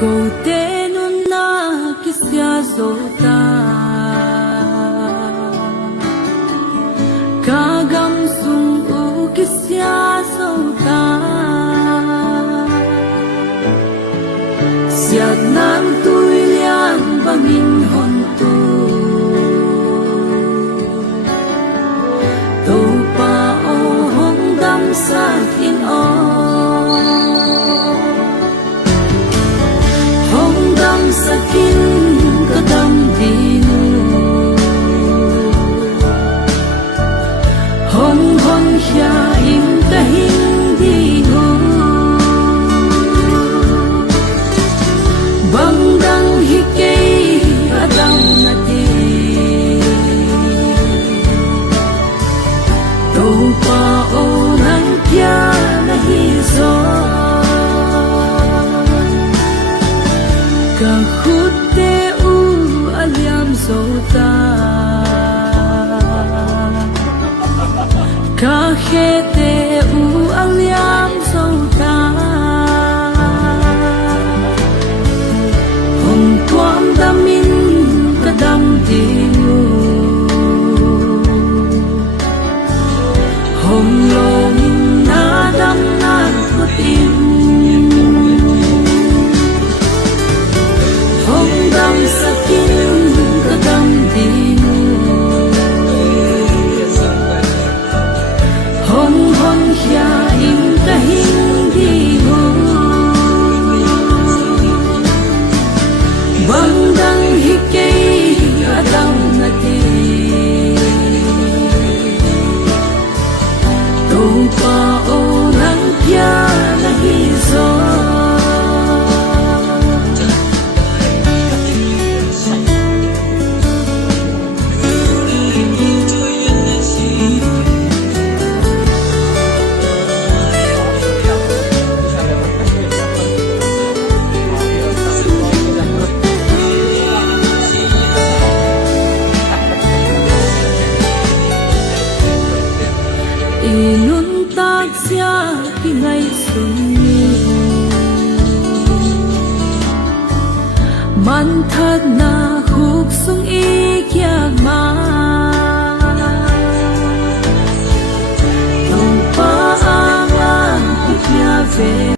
cầu tê nun na kisya zota kagam sung u kisya zota siat nan tui lian bangin hon tu to pa o hong dam sa in o sakin kadam dinu hong hong hya im kahin dinu bangdang hikay adam nati to pa o nang kya nahizo kahute u aliam zota kahete u aliam zota hong tuam damin kadam dinu hong longin nadam nan putim sakin kadam dinu hong hong hya im kahin dinu bangdang hikay adam nati to pa o nang kya nahizo inun tak siya pinay sumi mantad na huksong ikyag ma